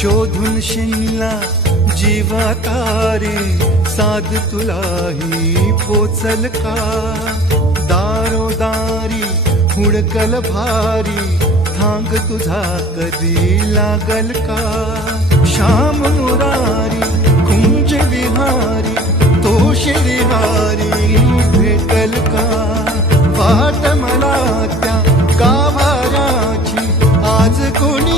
शोधन शोधुन शिनला जीवाकारी साध तुला ही पोचल का दारो दारी हुडकल भारी थांग तुझा कदी लागल का श्याम मुरारी कुंज विहारी तो श्रीहारी भेटल का वाट मला त्या कावाराची आज कोणी